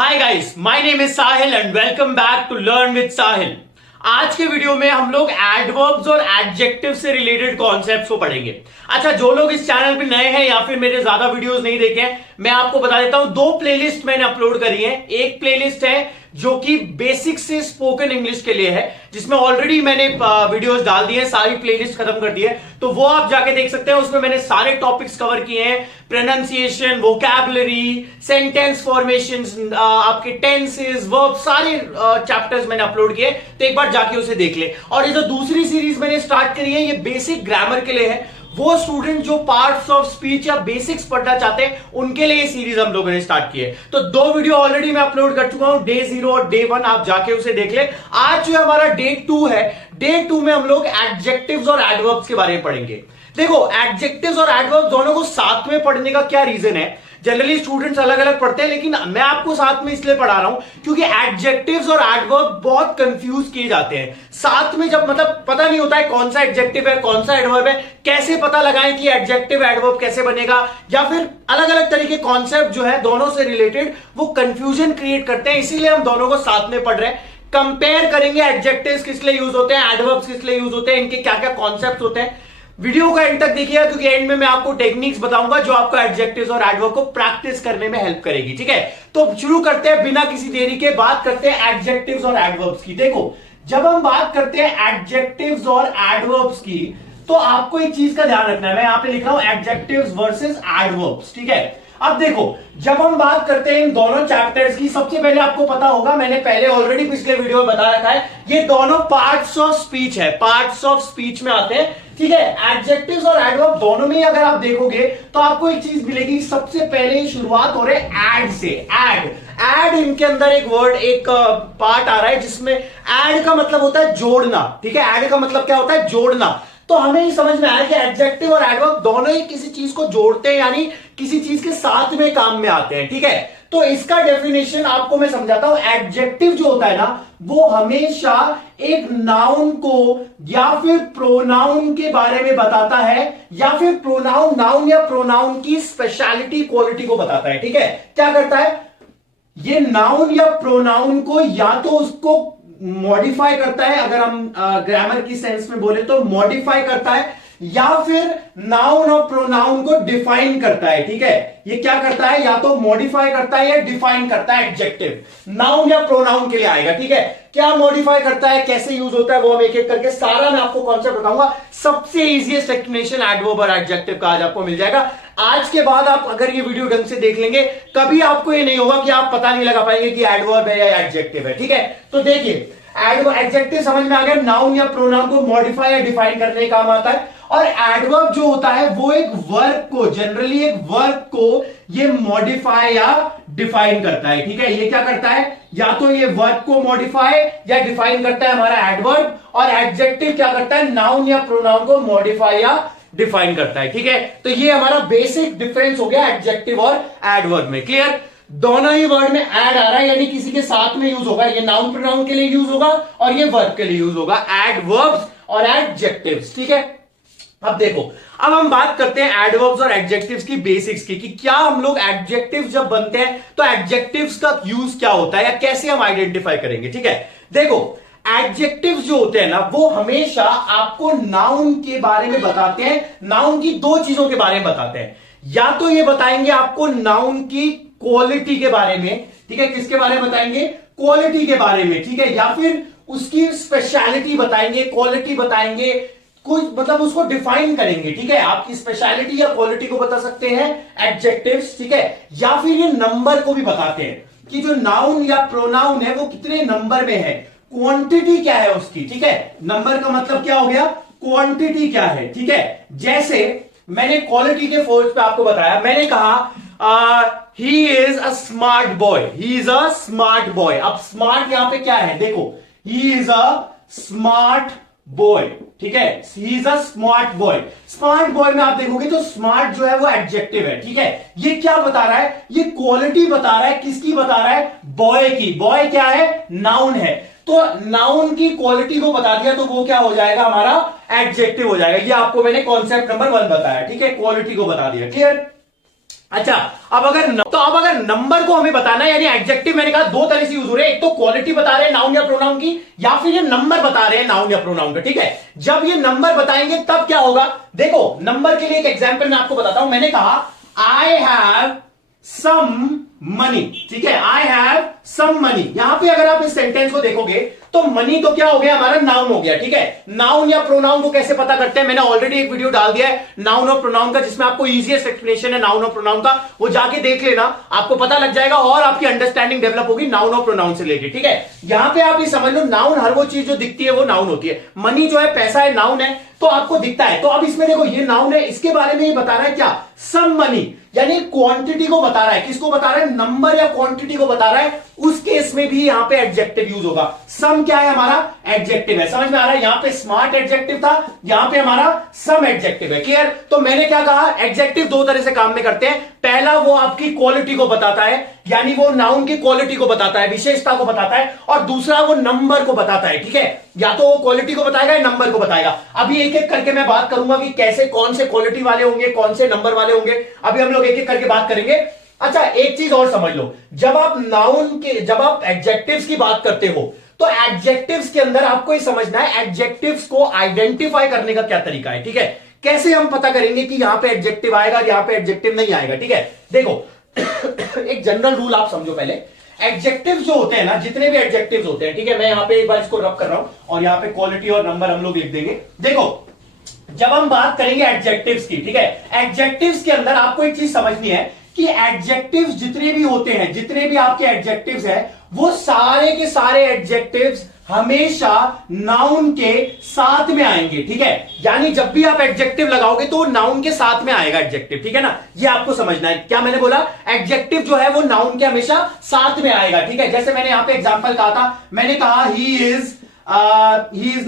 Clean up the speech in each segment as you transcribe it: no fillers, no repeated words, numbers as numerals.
Hi guys, my name is Sahil and welcome back to learn with Sahil. आज के video में हम लोग एडवर्ब्स और एडजेक्टिव से रिलेटेड कॉन्सेप्ट्स को पढ़ेंगे। अच्छा, जो लोग इस चैनल पे नए हैं या फिर मेरे ज्यादा वीडियोस नहीं देखे हैं, मैं आपको बता देता हूं, दो प्लेलिस्ट मैंने अपलोड करी है। एक प्लेलिस्ट है जो कि बेसिक से स्पोकन इंग्लिश के लिए है, जिसमें ऑलरेडी मैंने वीडियोस डाल दिए हैं, सारी प्लेलिस्ट खत्म कर दी है, तो वो आप जाके देख सकते हैं। उसमें मैंने सारे टॉपिक्स कवर किए हैं, प्रोनाउंसिएशन, वोकैबुलरी, सेंटेंस फॉर्मेशंस, आपके टेंसेस, वर्ब, सारे चैप्टर्स मैंने अपलोड किए, तो एक बार जाके उसे देख ले। और ये जो दूसरी सीरीज मैंने स्टार्ट करी है, ये बेसिक ग्रामर के लिए है। वो स्टूडेंट जो पार्ट्स ऑफ स्पीच या बेसिक्स पढ़ना चाहते हैं, उनके लिए ये सीरीज हम लोगों ने स्टार्ट की है। तो दो वीडियो ऑलरेडी मैं अपलोड कर चुका हूं, डे 0 और डे 1, आप जाके उसे देख ले। आज जो हमारा डे 2 है, डे 2 में हम लोग एडजेक्टिव्स और एडवर्ब्स के बारे में पढ़ेंगे। देखो, एडजेक्टिव्स और एडवर्ब्स दोनों को साथ में पढ़ने का क्या रीजन है? जनरली स्टूडेंट्स अलग अलग पढ़ते हैं, लेकिन मैं आपको साथ में इसलिए पढ़ा रहा हूं क्योंकि एडजेक्टिव्स और एडवर्ब बहुत कंफ्यूज किए जाते हैं साथ में। जब मतलब पता नहीं होता है कौन सा एडजेक्टिव है कौन सा एडवर्ब है, कैसे पता लगाएं कि एडजेक्टिव एडवर्ब कैसे बनेगा, या फिर अलग अलग तरह के कॉन्सेप्ट जो है दोनों से रिलेटेड, वो कंफ्यूजन क्रिएट करते हैं। इसीलिए हम दोनों को साथ में पढ़ रहे हैं। कंपेयर करेंगे एडजेक्टिव्स किस लिए यूज होते हैं, एडवर्ब्स किस लिए यूज होते हैं, इनके क्या क्या कॉन्सेप्ट होते हैं। वीडियो का एंड तक देखिएगा, क्योंकि एंड में मैं आपको टेक्निक्स बताऊंगा जो आपको एडजेक्टिव्स और एडवर्ब को प्रैक्टिस करने में हेल्प करेगी। ठीक है, तो शुरू करते हैं बिना किसी देरी के। बात करते हैं एडजेक्टिव्स और एडवर्ब्स की। देखो, जब हम बात करते हैं एडजेक्टिव्स और एडवर्ब्स की, तो आपको एक चीज का ध्यान रखना है। मैं यहां पे लिख रहा हूं एडजेक्टिव्स वर्सेस एडवर्ब्स। ठीक है, अब देखो, जब हम बात करते हैं इन दोनों चैप्टर्स की, सबसे पहले आपको पता होगा, मैंने पहले ऑलरेडी पिछले वीडियो में बता रखा है, ये दोनों पार्ट्स ऑफ स्पीच है, पार्ट्स ऑफ स्पीच में आते हैं। ठीक है, एडजेक्टिव्स और एडवर्ब दोनों में अगर आप देखोगे तो आपको एक चीज मिलेगी। सबसे पहले शुरुआत हो रही है एड से। एड इनके अंदर एक वर्ड, एक पार्ट आ रहा है जिसमें एड का मतलब होता है जोड़ना। ठीक है, एड का मतलब क्या होता है? जोड़ना। तो हमें ही समझ में आया कि एडजेक्टिव और एडवर्ब दोनों ही किसी चीज को जोड़ते हैं, यानी किसी चीज के साथ में काम में आते हैं। ठीक है, तो इसका डेफिनेशन आपको मैं समझाता हूं। एडजेक्टिव जो होता है ना, वो हमेशा एक नाउन को या फिर प्रोनाउन के बारे में बताता है, या फिर प्रोनाउन, नाउन या प्रोनाउन की स्पेशलिटी, क्वालिटी को बताता है। ठीक है, क्या करता है? ये नाउन या प्रोनाउन को या तो उसको मॉडिफाई करता है, अगर हम ग्रामर की सेंस में बोले तो मॉडिफाई करता है, या फिर नाउन और प्रोनाउन को डिफाइन करता है। ठीक है, ये क्या करता है? या तो मॉडिफाई करता है या डिफाइन करता है। एडजेक्टिव नाउन या प्रोनाउन के लिए आएगा। ठीक है, क्या मॉडिफाई करता है, कैसे यूज होता है, वो हम एक एक करके सारा मैं आपको कॉन्सेप्ट बताऊंगा। सबसे इजीएस्ट एक्सप्लेनेशन एडवर्ब और एडजेक्टिव का आज आपको मिल जाएगा। आज के बाद आप अगर ये वीडियो ढंग से देख लेंगे, कभी आपको ये नहीं होगा कि आप पता नहीं लगा पाएंगे कि एडवर्ब है या एडजेक्टिव है। ठीक है, तो देखिए, एडजेक्टिव समझ में आ गया, नाउन या प्रोनाउन को मॉडिफाई या डिफाइन करने का काम आता है। और एडवर्ब जो होता है वो एक वर्ब को, जनरली एक वर्ब को ये मॉडिफाई या डिफाइन करता है। ठीक है, ये क्या करता है? या तो ये वर्ब को मॉडिफाई या डिफाइन करता है, हमारा एडवर्ब। और एडजेक्टिव क्या करता है? नाउन या प्रोनाउन को मॉडिफाई या डिफाइन करता है। ठीक है, तो ये हमारा बेसिक डिफरेंस हो गया एडजेक्टिव और एडवर्ब में। क्लियर? दोनों ही वर्ड में ऐड आ रहा है, यानी किसी के साथ में यूज होगा। ये नाउन प्रोनाउन के लिए यूज होगा और ये वर्ब के लिए यूज होगा, एडवर्ब्स और एडजेक्टिव्स। ठीक है, अब देखो, अब हम बात करते हैं एडवर्ब्स और एडजेक्टिव्स की बेसिक्स की, कि क्या हम लोग एडजेक्टिव्स जब बनते हैं तो एडजेक्टिव्स का यूज क्या होता है, या कैसे हम आइडेंटिफाई करेंगे। ठीक है, देखो, एडजेक्टिव्स जो होते हैं ना, वो हमेशा आपको नाउन के बारे में बताते हैं। नाउन की दो चीजों के बारे में बताते हैं, या तो ये बताएंगे आपको नाउन की क्वालिटी के बारे में। ठीक है, किसके बारे में बताएंगे? क्वालिटी के बारे में। ठीक है, या फिर उसकी स्पेशलिटी बताएंगे, क्वालिटी बताएंगे, कोई मतलब उसको डिफाइन करेंगे। ठीक है, आपकी स्पेशलिटी या क्वालिटी को बता सकते हैं एडजेक्टिव्स। ठीक है, या फिर ये नंबर को भी बताते हैं कि जो नाउन या प्रोनाउन है वो कितने नंबर में है, क्वांटिटी क्या है उसकी। ठीक है, नंबर का मतलब क्या हो गया? क्वांटिटी क्या है। ठीक है, जैसे मैंने क्वालिटी के फोर्स पे आपको बताया, मैंने कहा he is a smart boy, he is a smart boy. अब स्मार्ट यहां पे क्या है? देखो, he is a smart boy. ठीक है, he is a smart boy. Smart boy में आप देखोगे तो स्मार्ट जो है वो एडजेक्टिव है। ठीक है, ये क्या बता रहा है? ये क्वालिटी बता रहा है। किसकी बता रहा है? बॉय की। बॉय क्या है? नाउन है। तो नाउन की क्वालिटी को बता दिया तो वो क्या हो जाएगा? हमारा एडजेक्टिव हो जाएगा। ये आपको मैंने कॉन्सेप्ट नंबर 1 बताया। ठीक है, क्वालिटी को बता दिया। क्लियर? अच्छा, अब अगर नंबर को हमें बताना है, यानी एडजेक्टिव मैंने कहा दो तरह से यूज हो रहे हैं, एक तो क्वालिटी बता रहे हैं नाउन या प्रोनाउन की, या फिर ये नंबर बता रहे हैं नाउन या प्रोनाउन का। ठीक है, जब ये नंबर बताएंगे तब क्या होगा, देखो नंबर के लिए एक एग्जांपल मैं आपको बताता हूं। मैंने कहा आई हैव सम मनी, ठीक है, आई हैव सम मनी। यहां पे अगर आप इस सेंटेंस को देखोगे तो मनी तो क्या हो गया, हमारा नाउन हो गया। ठीक है, नाउन या प्रोनाउन को कैसे पता करते हैं, मैंने ऑलरेडी एक वीडियो डाल दिया है नाउन और प्रोनाउन का, जिसमें आपको इजीएस्ट एक्सप्लेनेशन है नाउन और प्रोनाउन का, वो जाके देख लेना, आपको पता लग जाएगा और आपकी अंडरस्टैंडिंग डेवलप होगी नाउन और प्रोनाउन से रिलेटेड। ठीक है, यहां पे आप ये समझ लो, नाउन हर वो चीज जो दिखती है वो नाउन होती है। मनी जो है, पैसा है, नाउन है, तो आपको दिखता है। तो अब इसमें देखो ये नाउन है, इसके बारे में ही बता रहा है क्या, सम मनी, यानी क्वांटिटी को बता रहा है। किसको बता रहा है, नंबर या क्वांटिटी को बता रहा है। उस केस में भी यहां पे एडजेक्टिव यूज होगा। सम क्या है, हमारा एडजेक्टिव है, समझ में आ रहा है। यहां पे स्मार्ट एडजेक्टिव था, यहां पे हमारा सम एडजेक्टिव है। क्लियर। तो मैंने क्या कहा, एडजेक्टिव दो तरह से काम में करते हैं। पहला वो आपकी क्वालिटी को बताता है, यानी वो नाउन की क्वालिटी को बताता है, विशेषता को बताता है, और दूसरा वो नंबर को बताता है। ठीक है, या तो वो क्वालिटी को बताएगा या नंबर को बताएगा। अभी एक एक करके मैं बात करूंगा कि कैसे, कौन से क्वालिटी वाले होंगे, कौन से नंबर वाले होंगे, अभी हम लोग एक एक करके बात करेंगे। अच्छा, एक चीज और समझ लो, जब आप एडजेक्टिव्स की बात करते हो तो एडजेक्टिव्स के अंदर आपको ये समझना है एडजेक्टिव्स को आइडेंटिफाई करने का क्या तरीका है। ठीक है, कैसे हम पता करेंगे कि यहां पे एडजेक्टिव आएगा और यहां पे एडजेक्टिव नहीं आएगा। ठीक है, देखो एक जनरल रूल आप समझो पहले। एडजेक्टिव जो होते हैं ना, जितने भी एडजेक्टिव्स होते हैं, ठीक है, मैं यहां पे एक बार इसको रब कर रहा हूं और यहां पे क्वालिटी और नंबर हम लोग लिख देंगे। देखो, जब हम बात करेंगे एडजेक्टिव्स की, ठीक है, एडजेक्टिव्स के अंदर आपको एक चीज समझनी है कि एडजेक्टिव्स जितने भी होते हैं, जितने भी आपके एडजेक्टिव्स हैं, वो सारे के सारे एडजेक्टिव्स हमेशा नाउन के साथ में आएंगे। ठीक है, यानी जब भी आप एडजेक्टिव लगाओगे तो नाउन के साथ में आएगा एडजेक्टिव। ठीक है ना, ये आपको समझना है। क्या मैंने बोला, एडजेक्टिव जो है वो नाउन के हमेशा साथ में आएगा। ठीक है, जैसे मैंने यहां पे एग्जांपल कहा था, मैंने कहा ही इज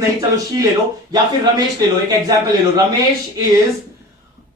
नहीं, चलो शी ले लो, या फिर रमेश ले लो, एक एग्जांपल ले लो, Ramesh is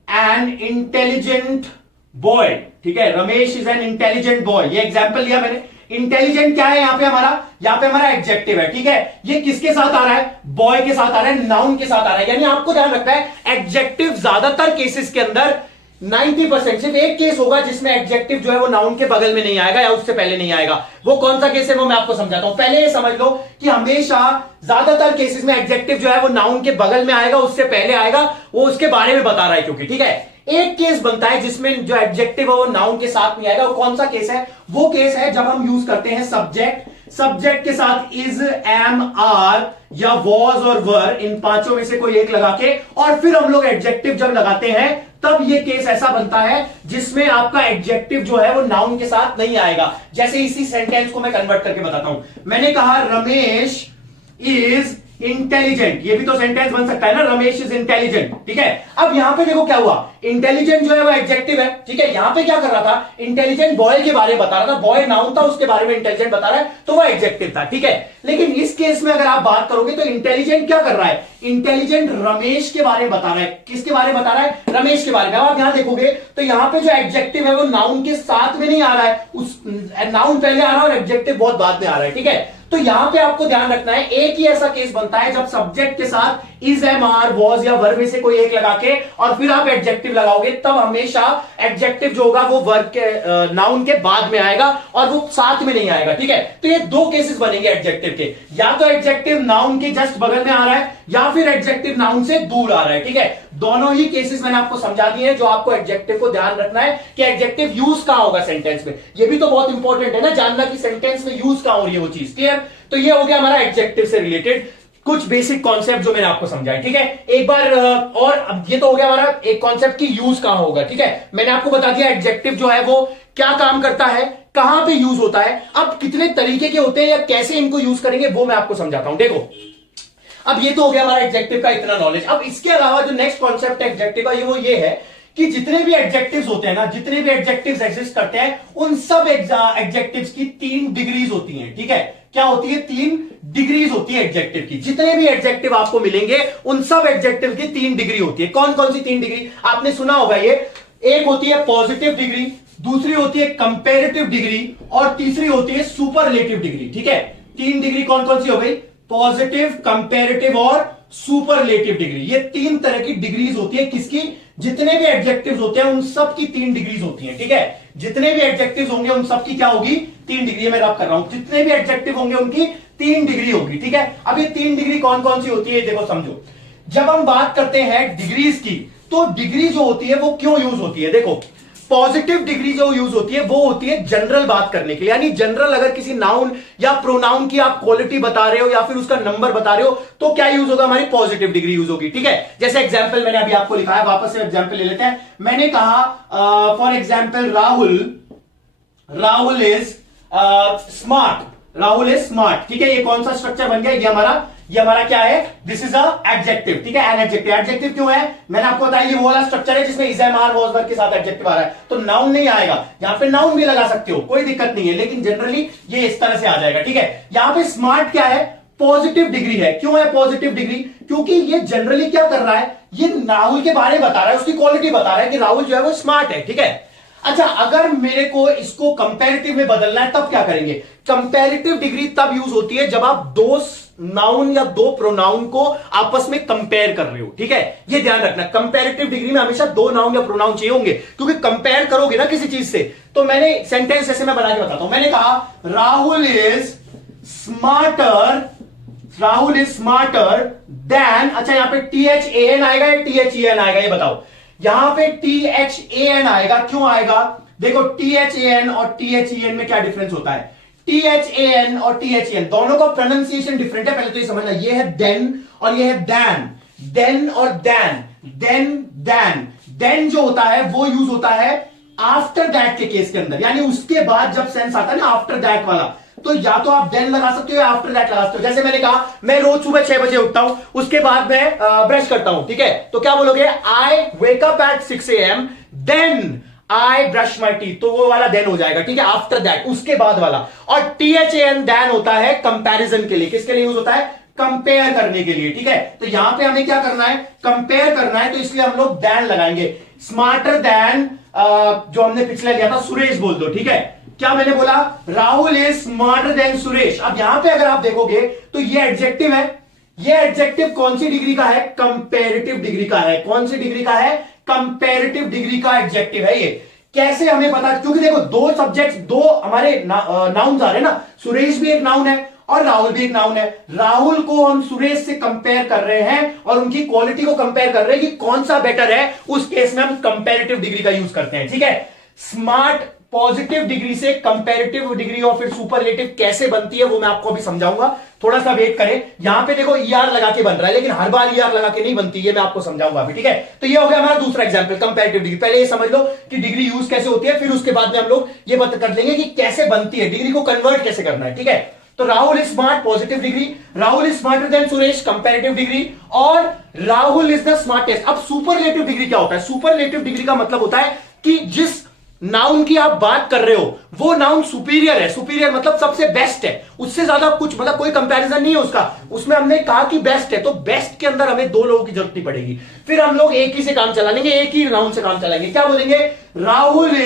an intelligent boy. ठीक है, Ramesh is an intelligent boy, ये एग्जांपल लिया मैंने। इंटेलिजेंट क्या है यहां पे हमारा एडजेक्टिव है। ठीक है, ये किसके साथ आ रहा है, बॉय के साथ आ रहा है, नाउन के साथ आ रहा है। यानी आपको ध्यान रखना है, एडजेक्टिव ज्यादातर केसेस के अंदर 90%, सिर्फ एक केस होगा जिसमें एडजेक्टिव जो है वो नाउन के बगल में नहीं आएगा या उससे पहले नहीं आएगा। वो कौन सा केस है वो मैं आपको समझाता हूं। पहले ये समझ लो कि हमेशा ज्यादातर केसेस में एडजेक्टिव जो है वो नाउन के बगल में आएगा, उससे पहले आएगा, वो उसके बारे में बता रहा है। क्योंकि ठीक है, एक केस बनता है जिसमें जो एडजेक्टिव है वो नाउन के साथ नहीं आएगा। वो कौन सा केस है, वो केस है जब हम यूज करते हैं सब्जेक्ट के साथ इज, एम, आर या वॉज और वर, इन पांचों में से कोई एक लगा के, और फिर हम लोग एडजेक्टिव जब लगाते हैं तब ये केस ऐसा बनता है जिसमें आपका एडजेक्टिव जो है वो नाउन के साथ नहीं आएगा। जैसे इसी सेंटेंस को मैं कन्वर्ट करके बताता हूं। मैंने कहा रमेश इज इंटेलिजेंट, ये भी तो सेंटेंस बन सकता है ना, रमेश इज इंटेलिजेंट। ठीक है, अब यहां पे देखो क्या हुआ, इंटेलिजेंट जो है वो एडजेक्टिव है। ठीक है, यहां पे क्या कर रहा था, इंटेलिजेंट बॉय के बारे में बता रहा था, बॉय नाउन था, उसके बारे में इंटेलिजेंट बता रहा है, तो वो एडजेक्टिव था। ठीक है, लेकिन इस केस में अगर आप बात करोगे तो इंटेलिजेंट क्या कर रहा है, इंटेलिजेंट रमेश के बारे में बता रहा है। किसके बारे में बता रहा है, रमेश के बारे में। अब आप यहां देखोगे तो यहां पे जो एडजेक्टिव है वो नाउन के साथ में नहीं आ रहा है, उस नाउन पहले आ रहा है और एडजेक्टिव बहुत बाद में आ रहा है। ठीक है, तो यहां पे आपको ध्यान रखना है, एक ही ऐसा केस बनता है जब सब्जेक्ट के साथ इज, एम, आर, वॉज या वर में से कोई एक लगा के और फिर आप एडजेक्टिव लगाओगे, तब हमेशा एडजेक्टिव जो होगा वो वर्ब के, नाउन के बाद में आएगा और वो साथ में नहीं आएगा। ठीक है, तो ये दो केसेस बनेंगे एडजेक्टिव के, या तो एडजेक्टिव नाउन के जस्ट बगल में आ रहा है या फिर एडजेक्टिव नाउन से दूर आ रहा है। ठीक है, दोनों ही केसेस मैंने आपको समझा दिए हैं। जो आपको एडजेक्टिव को ध्यान रखना है कि एडजेक्टिव यूज कहां होगा सेंटेंस में, ये भी तो बहुत इंपॉर्टेंट है ना, जानना कि सेंटेंस में यूज कहां हो रही है वो चीज। क्लियर, तो ये हो गया हमारा एडजेक्टिव से रिलेटेड कुछ बेसिक कॉन्सेप्ट जो मैंने आपको समझाया। ठीक है, एक बार और, अब ये तो हो गया हमारा एक कॉन्सेप्ट की यूज कहां होगा। ठीक है, मैंने आपको बता दिया एडजेक्टिव जो है वो क्या काम करता है, कहां पे यूज होता है, अब कितने तरीके के होते हैं या कैसे इनको यूज करेंगे वो मैं आपको समझाता हूं। देखो, अब ये तो हो गया हमारा एडजेक्टिव का इतना नॉलेज। अब इसके अलावा जो नेक्स्ट कॉन्सेप्ट है एडजेक्टिव का, वो ये है कि जितने भी एडजेक्टिव्स होते हैं ना, जितने भी एडजेक्टिव्स एग्जिस्ट करते हैं, उन सब एडजेक्टिव्स की 3 डिग्रीज होती हैं। ठीक है, क्या होती है, 3 डिग्रीज होती है एडजेक्टिव की। जितने भी एडजेक्टिव आपको मिलेंगे उन सब एडजेक्टिव की 3 डिग्री होती है। कौन कौन सी 3 डिग्री आपने सुना होगा, ये एक होती है पॉजिटिव डिग्री, दूसरी होती है कंपेरेटिव डिग्री और तीसरी होती है सुपरलेटिव डिग्री। ठीक है, 3 डिग्री कौन कौन सी हो गई, पॉजिटिव, कंपेरेटिव और सुपरलेटिव डिग्री। ये 3 तरह की डिग्रीज होती है किसकी, जितने भी एडजेक्टिव्स होते हैं उन सब की 3 डिग्रीज होती हैं, ठीक है। जितने भी एडजेक्टिव्स होंगे उन सब की क्या होगी, 3 डिग्री। मैं रब कर रहा हूं, जितने भी एडजेक्टिव होंगे उनकी 3 डिग्री होगी, ठीक है। अब ये 3 डिग्री कौन कौन सी होती है देखो समझो। जब हम बात करते हैं डिग्रीज की, तो डिग्री जो होती है वो क्यों यूज होती है, देखो पॉजिटिव डिग्री जो यूज होती है वो होती है जनरल बात करने के लिए, यानी जनरल अगर किसी नाउन या प्रोनाउन की आप क्वालिटी बता रहे हो या फिर उसका नंबर बता रहे हो तो क्या यूज होगा, हमारी पॉजिटिव डिग्री यूज होगी, ठीक है। जैसे एग्जांपल मैंने अभी आपको लिखा है, वापस से एग्जांपल ले लेते हैं। मैंने कहा for example Rahul is smart, Rahul is smart, ठीक है। ये कौन सा स्ट्रक्चर बन गया, ये हमारा क्या है, दिस इज अ एडजेक्टिव, ठीक है। एन एडजेक्टिव, एडजेक्टिव क्यों है, मैंने आपको बताया ये वो वाला स्ट्रक्चर है जिसमें is am are was verb के साथ एडजेक्टिव आ रहा है, तो नाउन नहीं आएगा। यहां पे नाउन भी लगा सकते हो, कोई दिक्कत नहीं है, लेकिन जनरली ये इस तरह से आ जाएगा, ठीक है। यहां पे स्मार्ट क्या है, पॉजिटिव डिग्री है। क्यों है पॉजिटिव डिग्री, क्योंकि ये जनरली क्या कर रहा है, ये राहुल के बारे में बता रहा है, उसकी क्वालिटी बता रहा है कि राहुल जो है वो स्मार्ट है, ठीक है। अच्छा, अगर मेरे को इसको कंपैरेटिव में बदलना है तब क्या करेंगे, कंपैरेटिव डिग्री तब यूज होती है जब आप दो नाउन या दो प्रोनाउन को आपस में कंपेयर कर रहे हो, ठीक है। ये ध्यान रखना, कंपैरेटिव डिग्री में हमेशा दो नाउन या प्रोनाउन चाहिए होंगे, क्योंकि कंपेयर करोगे ना किसी चीज से। तो मैंने सेंटेंस जैसे मैं बना के बताता हूं, मैंने कहा राहुल इज स्मार्टर देन, अच्छा यहां पे THAN आएगा या THEN आएगा, ये बताओ। यहां पे THAN आएगा, क्यों आएगा, देखो THAN और THEN में क्या डिफरेंस होता है। THAN और THEN दोनों का प्रोनाउंसिएशन डिफरेंट है, पहले तो ये समझना। ये है देन और ये है दैन, देन और दैन, देन जो होता है वो यूज होता है आफ्टर दैट के केस के अंदर, यानी उसके बाद जब सेंस आता है ना आफ्टर दैट वाला, तो या तो आप देन लगा सकते हो या आफ्टर दैट लगा सकते हो। जैसे मैंने कहा मैं रोज सुबह 6 बजे उठता हूं, उसके बाद मैं ब्रश करता हूं, ठीक है, तो क्या बोलोगे, I wake up at 6 AM then I brush my teeth, तो वो वाला देन हो जाएगा, ठीक है, आफ्टर दैट, उसके बाद वाला। और THAN देन होता है कंपैरिजन के लिए, किसके लिए यूज होता है, कंपेयर करने के लिए, ठीक है। तो यहां पे हमें क्या करना है, कंपेयर करना है, तो इसलिए हम लोग देन लगाएंगे। स्मार्टर देन जो हमने पिछले लिया था, सुरेश बोल दो, ठीक है। क्या मैंने बोला, Rahul is smarter than Suresh. अब यहां पे अगर आप देखोगे तो ये एडजेक्टिव है, ये एडजेक्टिव कौन सी डिग्री का है, कंपैरेटिव डिग्री का है। कौन सी डिग्री का है, कंपैरेटिव डिग्री का एडजेक्टिव है ये। कैसे हमें पता, क्योंकि देखो दो सब्जेक्ट्स, दो हमारे नाउन्स आ रहे हैं ना, सुरेश भी एक नाउन है और राहुल भी एक नाउन है। राहुल को हम सुरेश से कंपेयर कर रहे हैं और उनकी क्वालिटी को कंपेयर कर रहे हैं कि कौन सा बेटर है, उस केस में हम कंपैरेटिव डिग्री का यूज करते हैं, ठीक है। स्मार्ट पॉजिटिव डिग्री से कंपैरेटिव डिग्री और फिर सुपरलेटिव कैसे बनती है वो मैं आपको अभी समझाऊंगा, थोड़ा सा वेट करें। यहां पे देखो ER लगा के बन रहा है, लेकिन हर बार ER लगा के नहीं बनती, ये मैं आपको समझाऊंगा अभी, ठीक है। तो ये हो गया हमारा दूसरा एग्जांपल, कंपैरेटिव डिग्री। पहले ये समझ लो कि डिग्री यूज कैसे होती है, फिर उसके बाद में हम लोग ये बात कर लेंगे कि कैसे बनती है, डिग्री को कन्वर्ट कैसे करना है, ठीक है। तो Rahul is smart, positive degree, Rahul is smarter than Suresh, comparative degree, और राहुल इज द स्मार्टेस्ट। अब सुपरलेटिव डिग्री क्या होता है, सुपरलेटिव डिग्री का मतलब होता है कि जिस नाउन की आप बात कर रहे हो वो नाउन सुपीरियर है, सुपीरियर मतलब सबसे बेस्ट है, उससे ज्यादा कुछ मतलब कोई कंपैरिजन नहीं है उसका, उसमें हमने कहा कि बेस्ट है, तो बेस्ट के अंदर हमें दो लोगों की जरूरत नहीं पड़ेगी, फिर हम लोग एक ही से काम चला लेंगे, एक ही नाउन से काम चलाएंगे। क्या बोलेंगे, Rahul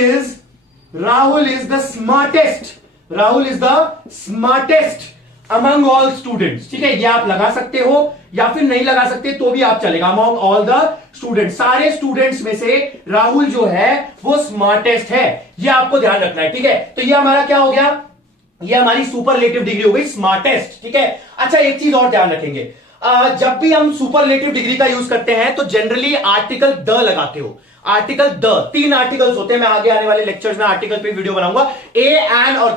is the smartest, Rahul is the smartest among all students, ठीक है। ये आप लगा सकते हो या फिर नहीं लगा सकते तो भी आप चलेगा, अमंग ऑल द स्टूडेंट्स, सारे स्टूडेंट्स में से राहुल जो है वो स्मार्टेस्ट है, ये आपको ध्यान रखना है, ठीक है। तो ये हमारा क्या हो गया, ये हमारी सुपरलेटिव डिग्री हो गई, स्मार्टेस्ट, ठीक है। अच्छा एक चीज और ध्यान रखेंगे, जब भी हम सुपरलेटिव डिग्री का यूज करते हैं तो जनरली आर्टिकल द लगाते हो, आर्टिकल द, 3 आर्टिकल्स होते हैं, मैं आगे आने वाले लेक्चर्स में आर्टिकल पे वीडियो बनाऊंगा, ए, एन और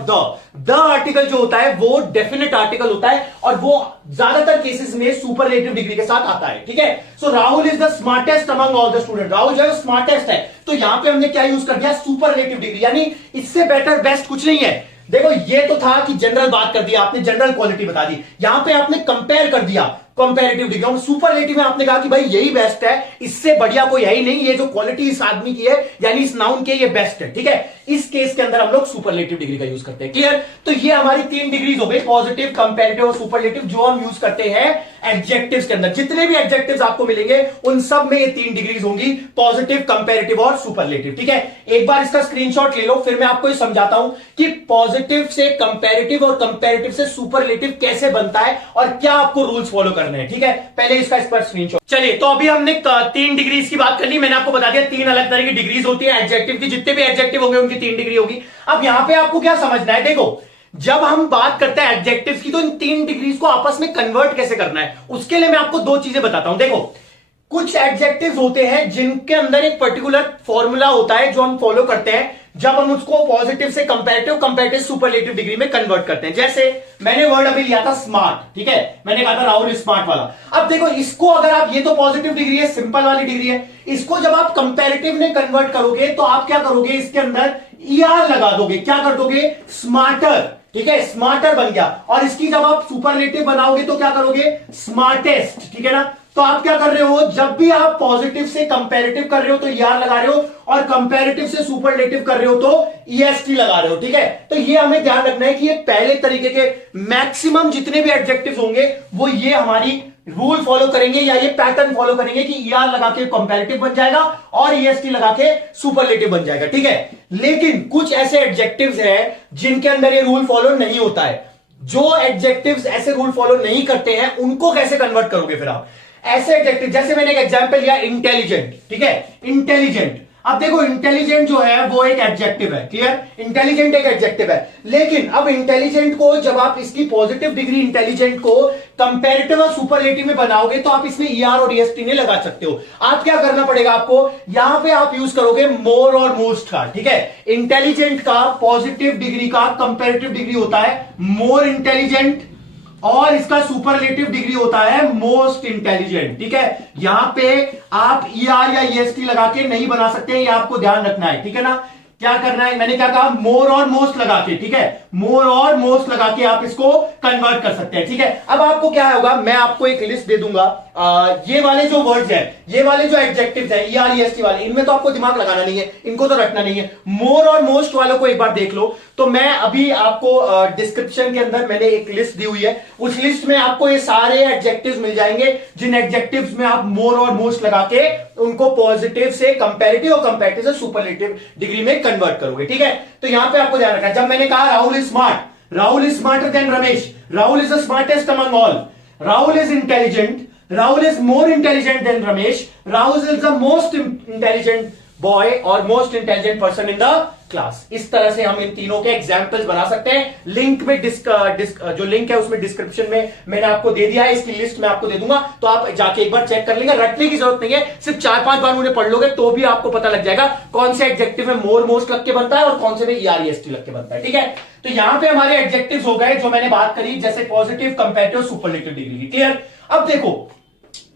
द आर्टिकल जो होता है वो डेफिनेट आर्टिकल होता है और वो ज्यादातर केसेस में सुपरलेटिव डिग्री के साथ आता है, ठीक है। So Rahul is the smartest among all the student, Rahul जो है स्मार्टेस्ट है, तो यहां पे हमने क्या यूज कर दिया, सुपरलेटिव डिग्री, यानी इससे बेटर बेस्ट कुछ नहीं है। देखो ये तो था कि जनरल बात कर दिया आपने, जनरल क्वालिटी बता दी, यहां पे आपने कंपेयर कर दिया कंपैरेटिव डिग्री, और सुपरलेटिव में आपने कहा कि भाई यही बेस्ट है, इससे बढ़िया कोई है ही नहीं, ये जो क्वालिटी इस आदमी की है यानी इस नाउन के, ये बेस्ट है, ठीक है। इस केस के अंदर हम लोग सुपरलेटिव डिग्री का यूज करते हैं, क्लियर। तो ये हमारी 3 डिग्रीज हो गई, पॉजिटिव, कंपैरेटिव और सुपरलेटिव, जो हम यूज करते हैं एडजेक्टिव्स के अंदर जितने भी एडजेक्टिव्स आपको मिलेंगे उन सब में ये 3 डिग्रीज होंगी, पॉजिटिव, कंपैरेटिव और सुपरलेटिव। ठीक है, एक बार इसका स्क्रीनशॉट ले लो, फिर मैं आपको ये समझाता हूं कि पॉजिटिव से कंपैरेटिव और कंपैरेटिव से सुपरलेटिव कैसे बनता है और क्या आपको रूल्स फॉलो करने हैं। ठीक है, पहले इसका इस पर स्क्रीनशॉट। चलिए, तो अभी हमने 3 डिग्रीज की बात कर ली। मैंने आपको बता दिया 3 अलग तरह की डिग्रीज होती है एडजेक्टिव की, जितने भी एडजेक्टिव होंगे उनकी 3 डिग्री होगी। अब यहां पे आपको क्या समझना है, देखो जब हम बात करते हैं एडजेक्टिव्स की तो इन 3 डिग्रीज को आपस में कन्वर्ट कैसे करना है, उसके लिए मैं आपको 2 चीजें बताता हूं। देखो, कुछ एडजेक्टिव्स होते हैं जिनके अंदर एक पर्टिकुलर फॉर्मूला होता है जो हम फॉलो करते हैं जब हम उसको पॉजिटिव से कंपैरेटिव, कंपैरेटिव सुपरलेटिव डिग्री में कन्वर्ट करते हैं। जैसे मैंने वर्ड अभी लिया था स्मार्ट, ठीक है, मैंने कहा था राहुल स्मार्ट वाला। अब देखो इसको अगर आप, ये तो पॉजिटिव डिग्री है, सिंपल वाली डिग्री है, इसको जब आप कंपैरेटिव में कन्वर्ट करोगे तो आप क्या करोगे, इसके अंदर ईआर लगा दोगे, क्या कर दोगे, स्मार्टर। ठीक है, स्मार्टर बन गया। और इसकी जब आप सुपरलेटिव बनाओगे तो क्या करोगे, स्मार्टेस्ट। ठीक है ना, तो आप क्या कर रहे हो, जब भी आप पॉजिटिव से कंपैरेटिव कर रहे हो तो ईआर लगा रहे हो, और कंपैरेटिव से सुपरलेटिव कर रहे हो तो ईएसटी लगा रहे हो। ठीक है, तो ये हमें ध्यान रखना है कि ये पहले तरीके के मैक्सिमम जितने भी एडजेक्टिव्स होंगे वो ये हमारी रूल फॉलो करेंगे या ये पैटर्न फॉलो करेंगे कि ईआर लगा के कंपैरेटिव बन जाएगा और ईएसटी लगा के सुपरलेटिव बन जाएगा। ठीक है, लेकिन कुछ ऐसे एडजेक्टिव्स हैं जिनके अंदर ये रूल फॉलो नहीं होता है। जो एडजेक्टिव्स ऐसे रूल फॉलो नहीं करते हैं उनको कैसे कन्वर्ट करोगे फिर आप, ऐसे एडजेक्टिव, जैसे मैंने एक एग्जांपल लिया इंटेलिजेंट। ठीक है, इंटेलिजेंट, अब देखो इंटेलिजेंट जो है वो एक एडजेक्टिव है, क्लियर, इंटेलिजेंट एक एडजेक्टिव है। लेकिन अब इंटेलिजेंट को जब आप इसकी पॉजिटिव डिग्री इंटेलिजेंट को कंपैरेटिव और सुपरलेटिव में बनाओगे तो आप इसमें ईआर और ईएसटी नहीं लगा सकते हो। आप क्या करना पड़ेगा आपको, यहां पे आप यूज करोगे मोर और मोस्ट का। ठीक है, इंटेलिजेंट का पॉजिटिव डिग्री का कंपैरेटिव डिग्री होता है मोर इंटेलिजेंट और इसका सुपरलेटिव डिग्री होता है मोस्ट इंटेलिजेंट। ठीक है, यहां पे आप ईआर या ईएसटी लगा के नहीं बना सकते, ये आपको ध्यान रखना है। ठीक है ना, क्या करना है, मैंने क्या कहा, मोर और मोस्ट लगा के। ठीक है, मोर और मोस्ट लगा के आप इसको कन्वर्ट कर सकते हैं। ठीक है, अब आपको क्या होगा, मैं आपको एक लिस्ट दे दूंगा, ये वाले जो वर्ड्स हैं, ये वाले जो एडजेक्टिव्स हैं ईआर ईएसटी वाले, इनमें तो आपको दिमाग लगाना नहीं है, इनको तो रटना नहीं है। मोर और मोस्ट वालों को एक बार देख लो। तो मैं अभी आपको डिस्क्रिप्शन के अंदर मैंने एक लिस्ट दी हुई है, उस लिस्ट में आपको ये सारे एडजेक्टिव्स मिल जाएंगे जिन एडजेक्टिव्स में आप मोर और मोस्ट लगा के उनको पॉजिटिव से कंपैरेटिव और कंपैरेटिव से सुपरलेटिव डिग्री में कन्वर्ट करोगे। ठीक है, तो यहां पे आपको ध्यान रखना है, जब मैंने कहा Rahul is smart, Rahul is smarter than Ramesh, Rahul is the smartest among all, Rahul is intelligent, Rahul is more intelligent than Ramesh, Rahul is the most intelligent boy or most intelligent person in the class। इस तरह से हम इन तीनों के examples बना सकते हैं। Link में जो लिंक है उसमें डिस्क्रिप्शन में मैंने आपको दे दिया है, इसकी लिस्ट मैं आपको दे दूंगा, तो आप जाके एक बार चेक कर लेंगे। रटने की जरूरत नहीं है, सिर्फ 4-5 बार उन्हें पढ़ लोगे तो भी आपको पता लग जाएगा कौन से एडजेक्टिव में मोर मोस्ट लग के बनता है और कौन से में ईआर ईएसटी लग के बनता है। ठीक है, तो यहां पे हमारे एडजेक्टिव्स हो गए जो मैंने बात करी, जैसे पॉजिटिव, कंपैरेटिव, सुपरलेटिव डिग्री की। क्लियर, अब देखो,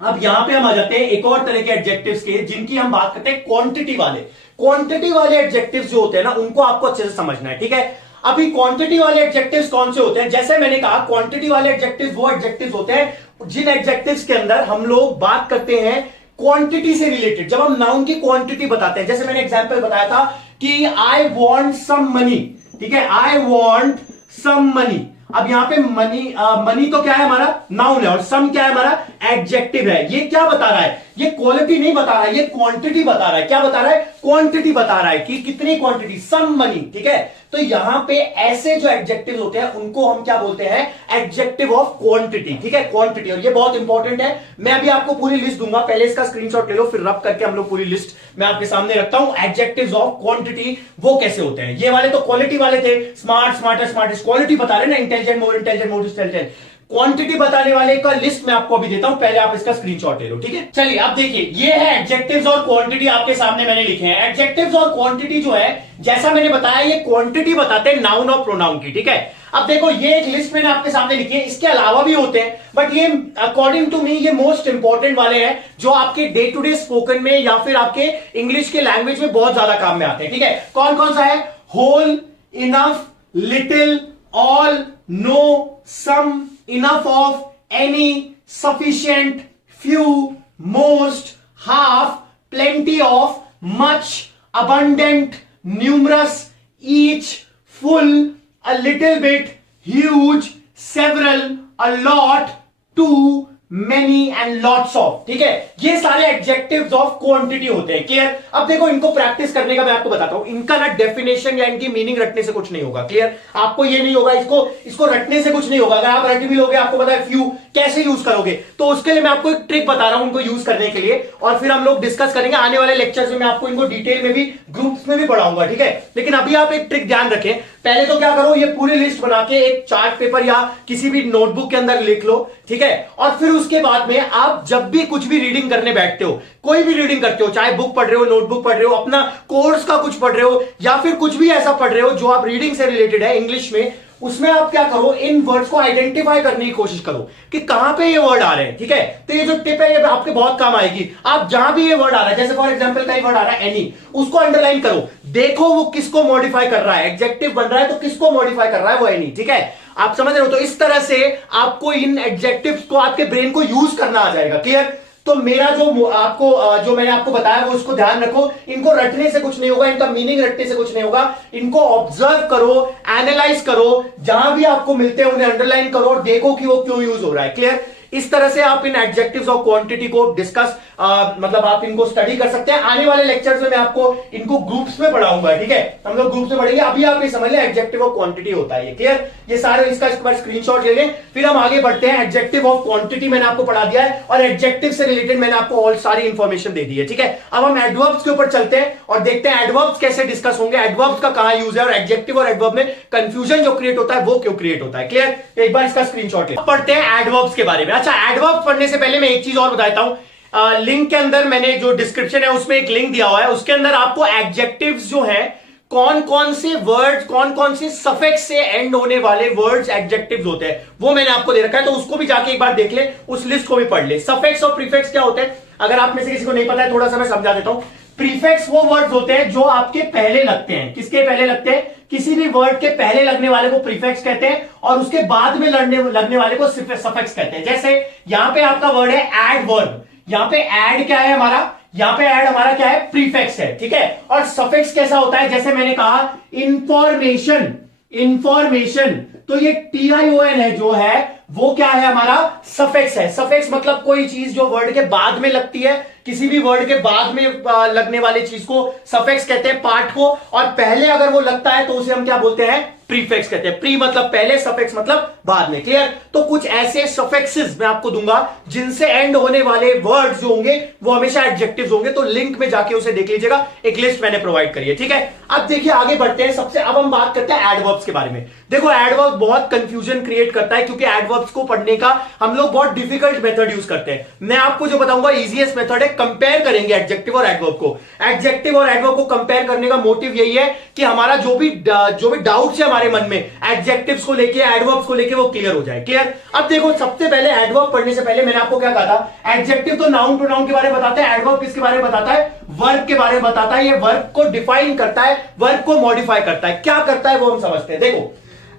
अब यहां पे हम आ जाते हैं एक और तरह के एडजेक्टिव्स के जिनकी हम बात करते हैं क्वांटिटी वाले। क्वांटिटी वाले एडजेक्टिव्स जो होते हैं ना उनको आपको अच्छे से समझना है। ठीक है, अभी क्वांटिटी वाले एडजेक्टिव्स कौन से होते हैं, जैसे मैंने कहा क्वांटिटी वाले एडजेक्टिव्स वो एडजेक्टिव्स होते हैं जिन एडजेक्टिव्स के अंदर हम लोग बात करते हैं क्वांटिटी से रिलेटेड। जब हम नाउन की क्वांटिटी बताते हैं, जैसे मैंने एग्जांपल बताया था कि आई वांट सम मनी। ठीक है, आई वांट सम मनी। अब यहां पे मनी, मनी तो क्या है हमारा, नाउन है, और सम क्या है हमारा, एडजेक्टिव है। ये क्या बता रहा है, ये क्वालिटी नहीं बता रहा है, ये क्वांटिटी बता रहा है। क्या बता रहा है, क्वांटिटी बता रहा है कि कितनी क्वांटिटी, सम मनी। ठीक है, तो यहां पे ऐसे जो एडजेक्टिव होते हैं उनको हम क्या बोलते हैं, एडजेक्टिव ऑफ क्वांटिटी। ठीक है, क्वांटिटी, और ये बहुत इंपॉर्टेंट है। मैं अभी आपको पूरी लिस्ट दूंगा, पहले इसका स्क्रीनशॉट ले लो, फिर रब करके हम लोग पूरी लिस्ट मैं आपके सामने रखता हूं। एडजेक्टिव्स ऑफ क्वांटिटी वो कैसे होते हैं, ये वाले तो क्वालिटी वाले थे, स्मार्ट, स्मार्टर, स्मार्टेस्ट, क्वालिटी बता रहे ना, intelligent, more intelligent, more intelligent. Quantity बताने वाले का लिस्ट मैं आपको अभी देता हूं, पहले आप इसका स्क्रीनशॉट ले लो। ठीक है, चलिए अब देखिए, ये है एडजेक्टिव्स और क्वांटिटी आपके सामने मैंने लिखे हैं। एडजेक्टिव्स और क्वांटिटी जो है, जैसा मैंने बताया, ये क्वांटिटी बताते हैं नाउन और प्रोनाउन की। ठीक है, अब देखो ये एक लिस्ट मैंने आपके सामने लिखी है, इसके अलावा भी होते हैं, बट ये अकॉर्डिंग टू मी ये मोस्ट इंपॉर्टेंट वाले हैं जो आपके डे टू डे स्पोकन में या फिर आपके इंग्लिश के लैंग्वेज में बहुत ज्यादा काम में आते हैं। ठीक है, कौन कौन सा है, whole, enough, little, all, no, some, enough of, any, sufficient, few, most, half, plenty of, much, abundant, numerous, each, full, a little bit, huge, several, a lot, two, many and lots of, ठीक है, ये सारे adjectives of quantity होते हैं। Clear? अब देखो इनको practice करने का मैं आपको बताता हूं, इनका ना डेफिनेशन या इनकी मीनिंग रटने से कुछ नहीं होगा। क्लियर? आपको ये नहीं होगा, इसको रटने से कुछ नहीं होगा। अगर आप रट भी लोगे, आपको पता है फ्यू कैसे यूज करोगे, तो उसके लिए मैं आपको एक ट्रिक बता रहा हूं उनको यूज करने के लिए, और फिर हम लोग डिस्कस करेंगे आने वाले लेक्चर्स में। मैं आपको इनको डिटेल में भी ग्रुप्स में भी पढ़ाऊंगा, ठीक है? लेकिन अभी आप एक ट्रिक ध्यान रखें, पहले तो क्या करो, ये पूरी लिस्ट बना के एक चार्ट पेपर या किसी भी नोटबुक के अंदर लिख लो, ठीक है? और फिर उसके बाद में आप जब भी कुछ भी रीडिंग करने बैठते हो, कोई भी रीडिंग करते हो, चाहे बुक पढ़ रहे हो, नोटबुक पढ़ रहे हो, अपना कोर्स का कुछ पढ़ रहे हो, या फिर कुछ भी ऐसा पढ़ रहे हो जो आप रीडिंग से रिलेटेड है इंग्लिश में, उसमें आप क्या करो, इन वर्ड्स को आइडेंटिफाई करने की कोशिश करो कि कहां पे ये वर्ड आ रहे हैं, ठीक है? तो ये जो टिप है ये आपके बहुत काम आएगी। आप जहां भी ये वर्ड आ रहा है, जैसे फॉर एग्जांपल कई वर्ड आ रहा है एनी, उसको अंडरलाइन करो, देखो वो किसको मॉडिफाई कर रहा है, एडजेक्टिव बन रहा है तो किसको मॉडिफाई कर रहा है, वो एनी, ठीक है? आप समझ रहे हो? तो इस तरह से आपको इन एडजेक्टिव्स को आपके ब्रेन को यूज करना आ जाएगा। क्लियर? तो मेरा जो मैंने आपको बताया वो इसको ध्यान रखो, इनको रटने से कुछ नहीं होगा, इनका मीनिंग रटने से कुछ नहीं होगा, इनको ऑब्जर्व करो, एनालाइज करो, जहां भी आपको मिलते हैं उन्हें अंडरलाइन करो और देखो कि वो क्यों यूज हो रहा है। क्लियर? इस तरह से आप इन एडजेक्टिव्स और क्वांटिटी को डिस्कस मतलब आप इनको स्टडी कर सकते हैं। आने वाले लेक्चर्स में मैं आपको इनको ग्रुप्स में पढ़ाऊंगा, ठीक है? हम लोग ग्रुप्स में पढ़ेंगे। अभी आप ये समझ लें एडजेक्टिव ऑफ क्वांटिटी होता है ये। क्लियर? ये सारे इसका एक बार स्क्रीनशॉट ले लें, फिर हम आगे बढ़ते हैं। एडजेक्टिव ऑफ क्वांटिटी मैंने आपको पढ़ा दिया है और एडजेक्टिव से रिलेटेड मैंने आपको ऑल सारी इंफॉर्मेशन दे दी है, ठीक है? अब हम एडवर्ब्स के ऊपर चलते हैं और देखते हैं एडवर्ब्स कैसे डिस्कस होंगे, एडवर्ब्स का कहां यूज है और एडजेक्टिव और एडवर्ब में कंफ्यूजन जो क्रिएट होता है वो क्यों क्रिएट होता है। क्लियर? एक बार इसका स्क्रीनशॉट ले पढ़ते हैं एडवर्ब्स के बारे में। अच्छा, एडवर्ब्स पढ़ने से पहले मैं एक चीज और बताता हूं। लिंक के अंदर मैंने जो डिस्क्रिप्शन है उसमें एक लिंक दिया हुआ है, उसके अंदर आपको एडजेक्टिव्स जो है, कौन कौन से वर्ड्स, कौन कौन से सफिक्स से एंड होने वाले वर्ड्स एडजेक्टिव्स होते हैं, वो मैंने आपको दे रखा है, तो उसको भी जाके एक बार देख ले, उस लिस्ट को भी पढ़ ले। सफिक्स और प्रीफिक्स क्या होते हैं, अगर आप में से किसी को नहीं पता है थोड़ा सा मैं समझा देता हूं। प्रीफिक्स वो वर्ड्स होते हैं जो आपके पहले लगते हैं। किसके पहले लगते हैं? किसी भी वर्ड के पहले लगने वाले को प्रीफिक्स कहते हैं और उसके बाद में लगने वाले को सफिक्स कहते हैं। जैसे यहां पे आपका वर्ड है एडवर्ब, यहां पे एड क्या है हमारा, यहां पे एड हमारा क्या है, प्रीफिक्स है, ठीक है? और सफिक्स कैसा होता है, जैसे मैंने कहा इंफॉर्मेशन, इंफॉर्मेशन, तो ये TION है जो है वो क्या है हमारा, सफिक्स है। सफिक्स मतलब कोई चीज जो वर्ड के बाद में लगती है, किसी भी वर्ड के बाद में लगने वाली चीज को सफिक्स कहते हैं, पार्ट को, और पहले अगर वो लगता है तो उसे हम क्या बोलते हैं, प्रीफिक्स कहते हैं। प्री मतलब पहले, सफिक्स मतलब बाद में। क्लियर? तो कुछ ऐसे सफिक्सेस मैं आपको दूंगा जिनसे एंड होने वाले वर्ड्स जो होंगे वो हमेशा एडजेक्टिव्स होंगे, तो लिंक में जाके उसे देख लीजिएगा, एक लिस्ट मैंने प्रोवाइड करी है, ठीक है? अब देखिए आगे बढ़ते हैं। अब हम बात करते हैं एडवर्ब्स के बारे में। देखो एडवर्ब बहुत कंफ्यूजन क्रिएट करता है क्योंकि एडवर्ब्स को पढ़ने का हम लोग बहुत डिफिकल्ट मेथड यूज करते हैं। मैं आपको जो बताऊंगा इजीएस्ट मेथड है, कंपेयर करेंगे एडजेक्टिव और एडवर्ब को। एडजेक्टिव और एडवर्ब को कंपेयर करने का मोटिव यही है कि हमारा जो भी डाउट्स है हमारे मन में एडजेक्टिव्स को लेके, एडवर्ब्स को लेके, वो क्लियर हो जाए। क्लियर? अब देखो सबसे पहले एडवर्ब पढ़ने से पहले मैंने आपको क्या कहा था, एडजेक्टिव तो नाउन प्रोनाउन के बारे में बताता है, एडवर्ब किसके बारे में बताता है, वर्ब के बारे में बताता है। ये वर्ब को डिफाइन करता है, वर्ब को मॉडिफाई करता है। क्या करता है वो हम समझते हैं। देखो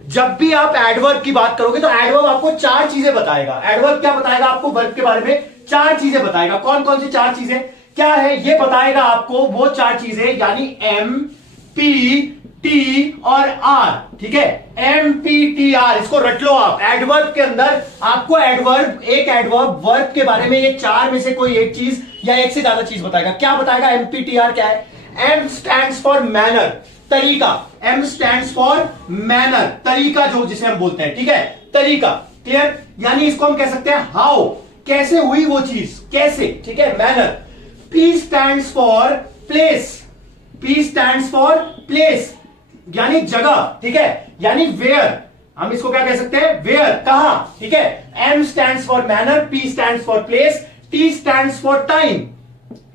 जब भी आप एडवर्ब की बात करोगे तो एडवर्ब आपको चार चीजें बताएगा। एडवर्ब क्या बताएगा आपको, वर्ब के बारे में चार चीजें बताएगा। कौन कौन सी चार चीजें क्या है ये बताएगा आपको, वो चार चीजें यानी एम, पी, टी और आर, ठीक है? MPTR, इसको रट लो आप। एडवर्ब के अंदर आपको एक एडवर्ब वर्ब के बारे में ये चार में से कोई एक चीज या एक से ज्यादा चीज बताएगा। क्या बताएगा? MPTR क्या है? M स्टैंड्स फॉर मैनर, तरीका। M स्टैंड्स फॉर मैनर, तरीका जो जिसे हम बोलते हैं, ठीक है? तरीका। क्लियर? यानी इसको हम कह सकते हैं हाउ, कैसे हुई वो चीज, कैसे, ठीक है? Manner. P stands for place, P stands for place यानी जगह, ठीक है? यानी वेयर, हम इसको क्या कह सकते हैं, वेयर, कहां, ठीक है? M stands for manner, P stands for place, T stands for time,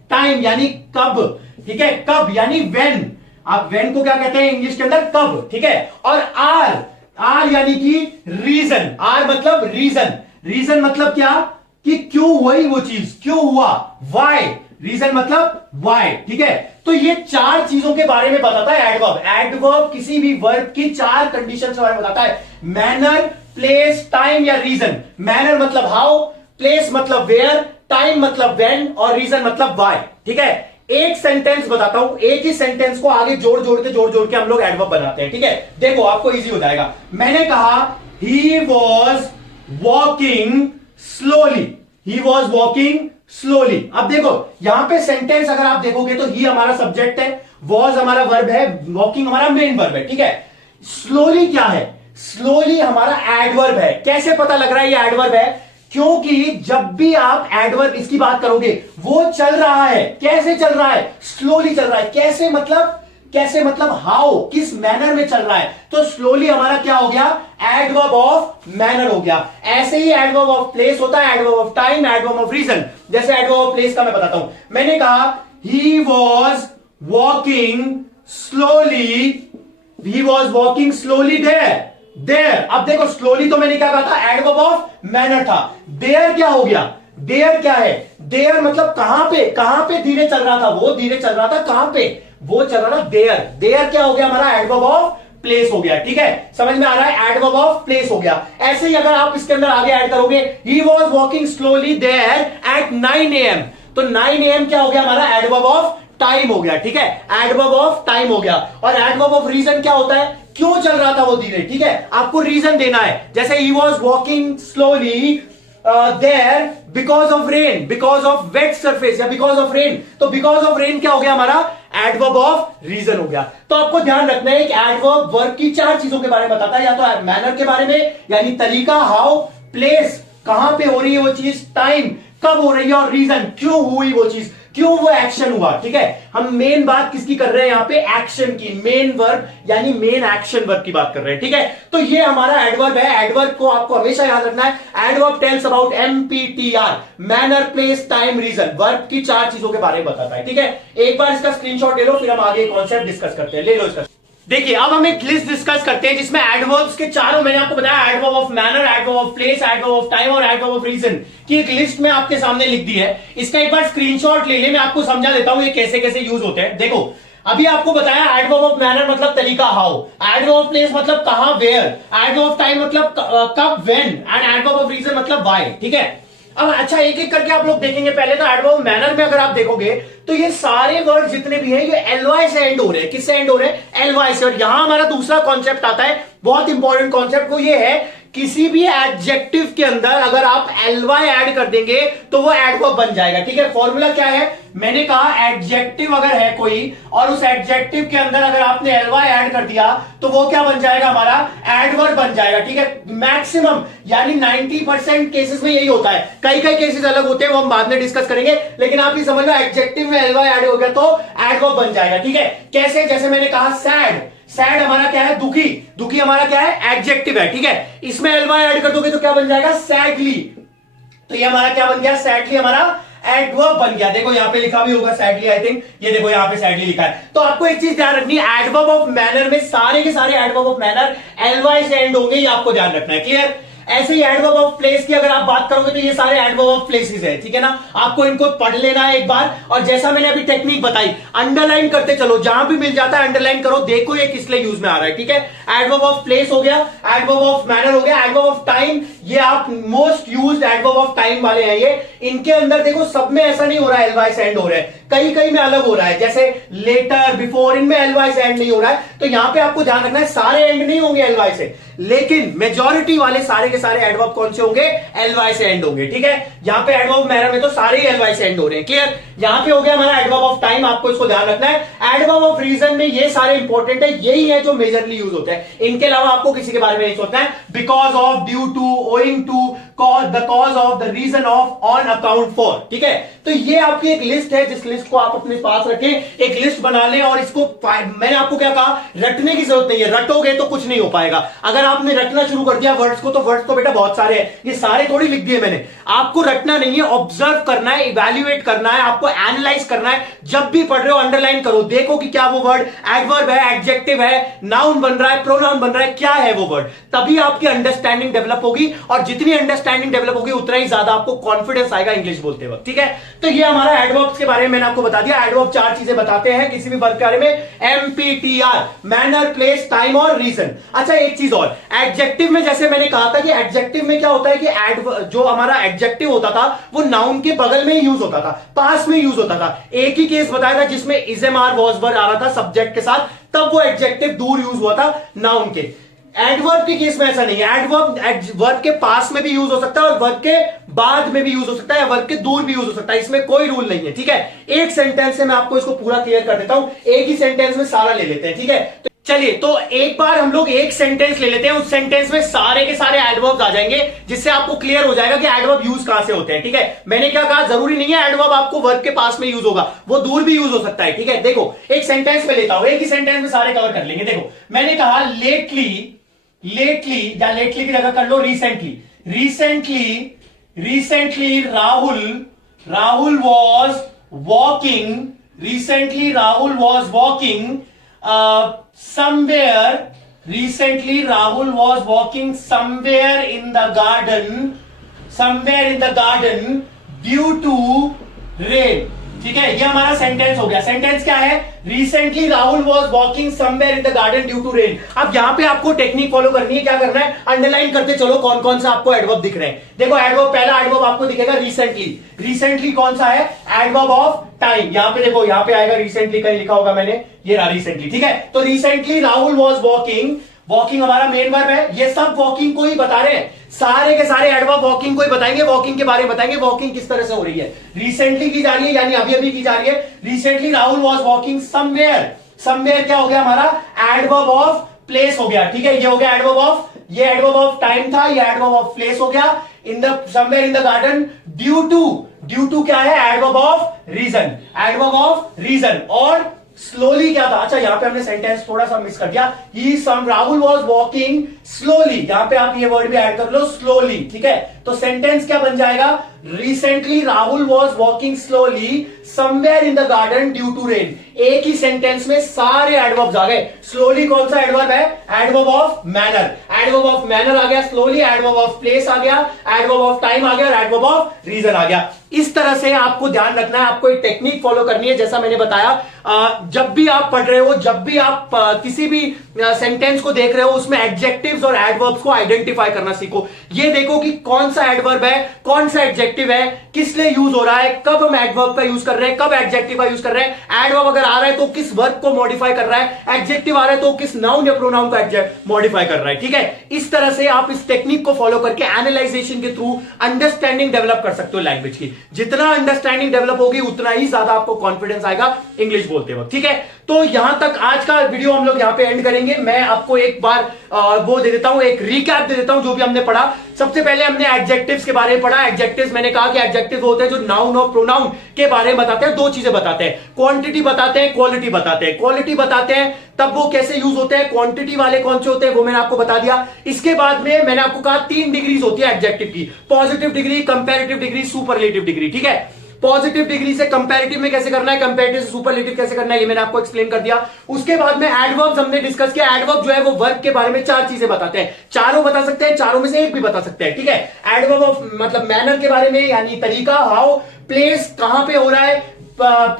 time यानी कब, ठीक है? कब यानी व्हेन, आप व्हेन को क्या कहते हैं इंग्लिश के अंदर, कब, ठीक है? और R यानी कि रीजन, R मतलब रीजन, रीजन मतलब क्या, कि क्यों हुई वो चीज, क्यों हुआ, वाई, रीजन मतलब वाई, ठीक है? तो ये चार चीजों के बारे में बताता है एडवर्ब। एडवर्ब किसी भी वर्ब की चार कंडीशन के बारे में बताता है, मैनर, प्लेस, टाइम या रीजन। मैनर मतलब हाउ, प्लेस मतलब वेयर, टाइम मतलब व्हेन और रीजन मतलब वाई, ठीक है? एक सेंटेंस बताता हूं, एक ही सेंटेंस को आगे जोड़ जोड़ के हम लोग एडवर्ब बनाते हैं, ठीक है? देखो आपको इजी हो जाएगा। मैंने कहा he was walking slowly, he was walking slowly. अब देखो यहां पे सेंटेंस अगर आप देखोगे तो ही हमारा सब्जेक्ट है, वॉज हमारा वर्ब है, वॉकिंग हमारा मेन वर्ब है, ठीक है। स्लोली क्या है? स्लोली हमारा एडवर्ब है। कैसे पता लग रहा है ये एडवर्ब है? क्योंकि जब भी आप एडवर्ब इसकी बात करोगे वो चल रहा है। कैसे चल रहा है? स्लोली चल रहा है। कैसे मतलब? कैसे मतलब हाउ, किस मैनर में चल रहा है? तो स्लोली हमारा क्या हो गया? एडवर्ब ऑफ मैनर हो गया। ऐसे ही एडवर्ब ऑफ प्लेस होता है, adverb of time, adverb of reason. जैसे एडवर्ब ऑफ प्लेस का मैं बताता हूं। मैंने कहा he was walking slowly, he was walking slowly there. There, अब देखो स्लोली तो मैंने क्या कहा था? एडवर्ब ऑफ मैनर था। देयर क्या हो गया? देयर क्या है? देयर मतलब कहां पे? कहां पे धीरे चल रहा था? वो धीरे चल रहा था कहां पे? वो चल रहा था देयर। देयर क्या हो गया हमारा? एडवर्ब ऑफ प्लेस हो गया, ठीक है। समझ में आ रहा है? एडवर्ब ऑफ प्लेस हो गया। ऐसे ही अगर आप इसके अंदर आगे ऐड करोगे, he was walking slowly there at 9 AM, तो 9 AM क्या हो गया हमारा? एडवर्ब ऑफ टाइम हो गया, ठीक है। एडवर्ब ऑफ टाइम हो गया। और एडवर्ब ऑफ रीजन क्या होता है? क्यों चल रहा था वो धीरे, ठीक है। आपको रीजन देना है। जैसे he was walking slowly there because of rain, because of wet surface या बिकॉज ऑफ रेन, तो बिकॉज ऑफ रेन क्या हो गया हमारा? एडवर्ब ऑफ रीजन हो गया। तो आपको ध्यान रखना है कि एडवर्ब वर्ब की 4 चीजों के बारे में बताता है, या तो मैनर के बारे में यानी तरीका, हाउ, प्लेस कहां पे हो रही है वो चीज, टाइम कब हो रही है, और रीजन क्यों हुई वो चीज, क्यों वो एक्शन हुआ, ठीक है। हम मेन बात किसकी कर रहे हैं यहां पे? एक्शन की। मेन वर्ब यानी मेन एक्शन वर्ब की बात कर रहे हैं, ठीक है। तो ये हमारा एडवर्ब है। एडवर्ब को आपको हमेशा याद रखना है। Adverb tells about MPTR, manner, place, time, reason. Verb की 4 चीजों के बारे में बताता है, ठीक है। एक बार इसका स्क्रीनशॉट ले लो, फिर हम आगे कॉन्सेप्ट डिस्कस करते हैं। ले लो इसका। देखिए अब हम एक लिस्ट डिस्कस करते हैं जिसमें एडवर्ब्स के चारों, मैंने आपको बताया, adverb of manner, adverb of place, adverb of time और एडवर्ब ऑफ रीजन की एक लिस्ट में आपके सामने लिख दी है। इसका एक बार स्क्रीनशॉट ले ले, मैं आपको समझा देता हूं ये कैसे कैसे यूज होते हैं। देखो अभी आपको बताया एडवर्ब ऑफ मैनर मतलब तरीका, हाउ, एडवर्ब ऑफ प्लेस मतलब कहां, वेयर, एडवर्ब ऑफ टाइम मतलब कब, when, and adverb of reason मतलब व्हाई, ठीक है। अब अच्छा एक एक करके आप लोग देखेंगे। पहले तो एडवर्ब मैनर में अगर आप देखोगे तो ये सारे वर्ड जितने भी हैं ये एलवाई से एंड हो रहे हैं। किससे एंड हो रहे हैं? एलवाई से। और यहां हमारा दूसरा कॉन्सेप्ट आता है, बहुत इंपॉर्टेंट कॉन्सेप्ट, वो ये है किसी भी एडजेक्टिव के अंदर अगर आप एलवाई ऐड कर देंगे तो वो एडवर्ब बन जाएगा, ठीक है। फॉर्मूला क्या है? मैंने कहा एडजेक्टिव अगर है कोई और उस एडजेक्टिव के अंदर अगर आपने एलवाई ऐड कर दिया तो वो क्या बन जाएगा हमारा? एडवर्ब बन जाएगा, ठीक है। मैक्सिमम यानी 90% केसेस में यही होता है। कई कई केसेस अलग होते हैं, वो हम बाद में डिस्कस करेंगे, लेकिन आप ही समझ लो एडजेक्टिव में एलवाई ऐड हो गया तो एडवर्ब बन जाएगा, ठीक है। कैसे? जैसे मैंने कहा सैड, सैड हमारा क्या है? दुखी, दुखी हमारा क्या है? एडजेक्टिव है, ठीक है। इसमें एलवाई ऐड कर दोगे तो क्या बन जाएगा? सैडली। तो ये हमारा क्या बन गया? सैडली हमारा एडवर्ब बन गया। देखो यहां पे लिखा भी होगा सैडली, आई थिंक, ये देखो यहां पे सैडली लिखा है। तो आपको एक चीज ध्यान रखनी है, एडवर्ब ऑफ मैनर में सारे के सारे एडवर्ब ऑफ मैनर एलवाई से एंड होंगे, ये आपको ध्यान रखना है, क्लियर। ऐसे ही एडवर्ब ऑफ प्लेस की अगर आप बात करोगे तो ये सारे एडवर्ब ऑफ प्लेसेस है, ठीक है ना। आपको इनको पढ़ लेना है एक बार, और जैसा मैंने अभी टेक्निक बताई अंडरलाइन करते चलो, जहां भी मिल जाता है अंडरलाइन करो, देखो ये किस लिए यूज में आ रहा है, ठीक है। एडवर्ब ऑफ प्लेस हो गया, एडवर्ब ऑफ मैनर हो गया, एडवर्ब ऑफ टाइम, ये आप most used adverb of time वाले हैं ये। इनके अंदर देखो सब में ऐसा नहीं हो रहा है एलवाई से एंड हो रहा है, कई कई में अलग हो रहा है, जैसे लेटर, बिफोर, इनमें एलवाई से एंड नहीं हो रहा है। तो यहां पे आपको ध्यान रखना है सारे एंड नहीं होंगे एलवाई से, लेकिन मेजॉरिटी वाले सारे के सारे एडवर्ब कौन से होंगे? एलवाई से एंड होंगे, ठीक है। यहां पे एडवर्ब मैनर में तो सारे ही एलवाई से एंड हो रहे हैं, क्लियर। यहां पे हो गया हमारा एडवर्ब ऑफ टाइम, आपको इसको ध्यान रखना है। एडवर्ब ऑफ रीजन में ये सारे इंपॉर्टेंट है, यही है जो मेजरली यूज होते हैं, इनके अलावा आपको किसी के बारे में नहीं सोचना है। Because of, due to, owing to, the cause of, the reason of, on account for, ठीक है। तो ये आपकी एक लिस्ट है, जिस लिस्ट को आप अपने पास रखें, एक लिस्ट बना लें, और इसको मैंने आपको क्या कहा, रटने की जरूरत नहीं है, रटोगे तो कुछ नहीं हो पाएगा। अगर आपने रटना शुरू कर दिया वर्ड्स को, तो वर्ड्स तो बेटा बहुत सारे हैं, ये सारे थोड़ी लिख दिए मैंने। आपको रटना नहीं है, ऑब्जर्व करना है, इवैल्यूएट करना है, आपको एनालाइज करना है। जब भी पढ़ रहे हो अंडरलाइन करो, देखो कि क्या वो वर्ड एडवर्ब है, एडजेक्टिव है, नाउन बन रहा है, प्रोनाउन बन रहा है, क्या है वो वर्ड, तभी आपकी अंडरस्टैंडिंग डेवलप होगी, और जितनी अंडरस्टैंडिंग डेवलप होगी उतना ही ज्यादा आपको कॉन्फिडेंस आएगा इंग्लिश बोलते वक्त, ठीक है। तो ये हमारा एडवर्ब्स के बारे में मैंने आपको बता दिया। एडवर्ब 4 चीजें बताते हैं किसी भी वर्ब के बारे में, MPTR, मैनर, प्लेस, टाइम और रीजन। अच्छा एक चीज और, एडजेक्टिव में जैसे मैंने कहा था कि एडजेक्टिव में क्या होता है कि जो हमारा एडजेक्टिव होता था वो नाउन के बगल में ही यूज होता था, पास में यूज होता था। एक ही केस बताया था जिसमें is am are was were आ रहा था सब्जेक्ट के साथ, तब वो एडजेक्टिव दूर यूज हुआ था नाउन के। एडवर्ब के केस में ऐसा नहीं है। एडवर्ब वर्ब के पास में भी यूज हो सकता है और वर्ब के बाद में भी यूज हो सकता है, वर्ब के दूर भी यूज हो सकता है, इसमें कोई रूल नहीं है, ठीक है। एक सेंटेंस से मैं आपको इसको पूरा क्लियर कर देता हूं, एक ही सेंटेंस में सारा ले लेते हैं, ठीक है। तो चलिए, तो एक बार हम लोग एक सेंटेंस ले लेते हैं, उस सेंटेंस में सारे के सारे एडवर्ब्स आ जाएंगे, जिससे आपको क्लियर हो जाएगा कि एडवर्ब यूज कहां से होते हैं, ठीक है। मैंने क्या कहा, जरूरी नहीं है एडवर्ब आपको वर्ब के पास में यूज होगा, वो दूर भी यूज हो सकता है, ठीक है। देखो, एक सेंटेंस में लेता हूं, एक ही सेंटेंस में सारे कवर कर लेंगे। देखो, मैंने कहा लेटली या लेटली की जगह कर लो recently Rahul was walking somewhere in the garden due to rain, ठीक है। ये हमारा सेंटेंस हो गया। सेंटेंस क्या है, recently Rahul was walking somewhere in the garden due to rain. अब यहां पे आपको टेक्निक फॉलो करनी है, क्या करना है, अंडरलाइन करते चलो कौन कौन सा आपको एडवर्ब दिख रहे हैं। देखो, एडवर्ब, पहला एडवर्ब आपको दिखेगा रिसेंटली कौन सा है, एडवर्ब ऑफ टाइम। यहां पे देखो, यहां पे आएगा रिसेंटली, कहीं लिखा होगा मैंने, ये रहा रिसेंटली, ठीक है। तो रिसेंटली राहुल वॉज वॉकिंग हमारा मेन वर्ब है, ये सब वॉकिंग को ही बता रहे हैं, सारे के सारे एडवर्ब वॉकिंग को ही बताएंगे, वॉकिंग के बारे में बताएंगे, वॉकिंग किस तरह से हो रही है। रिसेंटली की जा रही है, यानी अभी की जा रही है। Recently Rahul was walking somewhere क्या हो गया हमारा, एडवर्ब ऑफ प्लेस हो गया, ठीक है। ये हो गया एडवर्ब ऑफ टाइम था, ये एडवर्ब ऑफ प्लेस हो गया। Somewhere in the garden due to क्या है, एडवर्ब ऑफ रीजन। और स्लोली क्या था, अच्छा यहां पे हमने सेंटेंस थोड़ा सा मिस कर दिया, राहुल वॉज वॉकिंग स्लोली, यहां पे आप ये वर्ड भी ऐड कर लो, स्लोली, ठीक है। तो सेंटेंस क्या बन जाएगा, recently Rahul was walking slowly somewhere in the garden due to rain. एक ही सेंटेंस में सारे एडवर्ब्स आ गए। स्लोली कौन सा एडवर्ब है, एडवर्ब ऑफ मैनर आ गया, स्लोली एडवर्ब ऑफ प्लेस आ गया, एडवर्ब ऑफ टाइम आ गया और एडवर्ब ऑफ रीजन आ गया। इस तरह से आपको ध्यान रखना है, आपको एक टेक्निक फॉलो करनी है, जैसा मैंने बताया। जब भी आप पढ़ रहे हो, जब भी आप किसी भी सेंटेंस को देख रहे हो, उसमें एडजेक्टिव्स और एडवर्ब्स को आइडेंटिफाई करना सीखो। ये देखो कि कौन सा एडवर्ब है, कौन सा एडजेक्टिव है, किस लिए यूज हो रहा है, कब हम एडवर्ब का यूज कर रहे हैं, कब एडजेक्टिव का यूज कर रहे हैं। एडवर्ब अगर आ रहा है तो किस वर्ब को मॉडिफाई कर रहा है, एडजेक्टिव आ रहा है तो किस नाउन या प्रोनाउन को मॉडिफाई कर रहा है, ठीक है। इस तरह से आप इस टेक्निक को फॉलो करके एनालाइजेशन के थ्रू अंडरस्टैंडिंग डेवलप कर सकते हो लैंग्वेज की। जितना अंडरस्टैंडिंग डेवलप होगी, उतना ही ज्यादा आपको कॉन्फिडेंस आएगा इंग्लिश बोलते वक्त, ठीक है। तो यहां तक आज का वीडियो हम लोग यहां पे एंड करेंगे। मैं आपको एक बार वो दे देता हूं, एक रिकैप दे देता हूं जो भी हमने पढ़ा। सबसे पहले हमने एडजेक्टिव्स के बारे में पढ़ा। एडजेक्टिव्स मैंने कहा कि एडजेक्टिव होते हैं जो नाउन और प्रोनाउन के बारे में बताते हैं, दो चीजें बताते हैं, क्वांटिटी बताते हैं, क्वालिटी बताते हैं। क्वालिटी बताते हैं तब वो कैसे यूज होते हैं, क्वांटिटी वाले कौन से होते हैं वो मैंने आपको बता दिया। इसके बाद में मैंने आपको कहा 3 डिग्रीज होती है एडजेक्टिव की, positive degree, comparative degree, superlative degree, ठीक है। पॉजिटिव डिग्री से कंपैरेटिव में कैसे करना है, कंपैरेटिव से सुपरलेटिव कैसे करना है, ये मैंने आपको एक्सप्लेन कर दिया। उसके बाद में एडवर्ब्स हमने डिस्कस किया। एडवर्ब जो है वो वर्ब के बारे में 4 चीजें बताते हैं, चारों बता सकते हैं, चारों में से एक भी बता सकते हैं, ठीक है। एडवर्ब ऑफ मतलब मैनर के बारे में, यानी तरीका, हाउ, प्लेस कहां पे हो रहा है,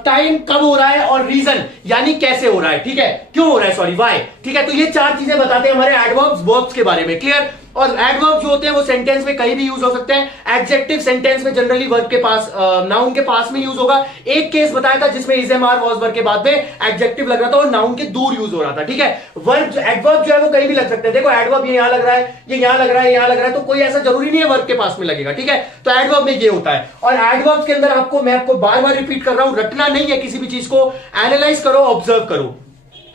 टाइम कब हो रहा है, और रीजन यानी कैसे हो रहा है, ठीक है, क्यों हो रहा है, सॉरी वाई, ठीक है। तो ये 4 चीजें बताते हैं हमारे एडवर्ब्स वर्ब्स के बारे में, क्लियर। और एडवर्ब जो होते हैं वो सेंटेंस में कहीं भी यूज हो सकते हैं। एडजेक्टिव सेंटेंस में जनरली वर्ब के पास, नाउन के पास में यूज होगा। एक केस बताया था जिसमें is am are was verb के बाद में एडजेक्टिव लग रहा था और नाउन के दूर यूज हो रहा था, ठीक है। वर्ब एडवर्ब जो है वो कहीं भी लग सकते हैं। देखो, एडवर्ब ये यहां लग रहा है, ये यहां लग रहा है, यहां लग रहा है, तो कोई ऐसा जरूरी नहीं है वर्ब के पास में लगेगा, ठीक है। तो एडवर्ब में ये होता है। और एडवर्ब के अंदर मैं आपको बार बार रिपीट कर रहा हूं, रटना नहीं है किसी भी चीज को, एनालाइज करो, ऑब्जर्व करो।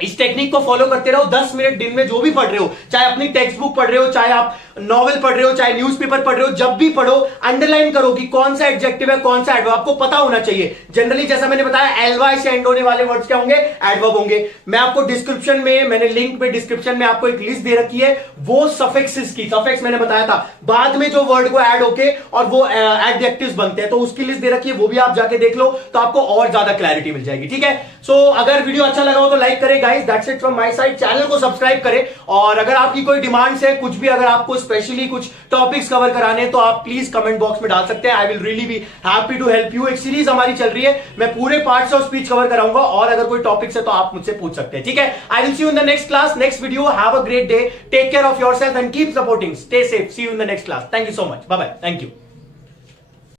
इस टेक्निक को फॉलो करते रहो। 10 मिनट दिन में जो भी पढ़ रहे हो, चाहे अपनी टेक्स्ट बुक पढ़ रहे हो, चाहे आप नॉवेल पढ़ रहे हो, चाहे न्यूज़पेपर पढ़ रहे हो, जब भी पढ़ो अंडरलाइन करो कि कौन सा एडजेक्टिव है, कौन सा एडवर्ब, आपको पता होना चाहिए। जनरली जैसा मैंने बताया, एलवाई से एंड होने वाले वर्ड्स क्या होंगे, एडवर्ब होंगे। मैं आपको डिस्क्रिप्शन में, मैंने लिंक में डिस्क्रिप्शन में आपको एक लिस्ट दे रखी है, वो सफिक्सेस की, सफिक्स मैंने बताया था बाद में जो वर्ड को ऐड होके और वो एडजेक्टिव्स बनते हैं, तो उसकी लिस्ट दे रखी है, वो भी आप जाके देख लो, तो आपको और ज्यादा क्लैरिटी मिल जाएगी, ठीक है। सो अगर वीडियो अच्छा लगा हो तो लाइक करें guys, that's it from my side. Channel को सब्सक्राइब करें, और अगर आपकी कोई डिमांड्स है, कुछ भी, अगर आपको स्पेशली कुछ टॉपिक्स कवर कराने तो आप प्लीज कमेंट बॉक्स में डाल सकते हैं। I will really be happy to help you. एक सीरीज हमारी चल रही है, मैं पूरे पार्ट्स ऑफ स्पीच कवर कराऊंगा, और अगर कोई टॉपिक्स है तो आप मुझसे पूछ सकते हैं, ठीक है। I will see you in the next class, next video. Have a great day, take care of yourself and keep supporting, stay safe, see you in the next class. Thank you so much, bye bye, thank you.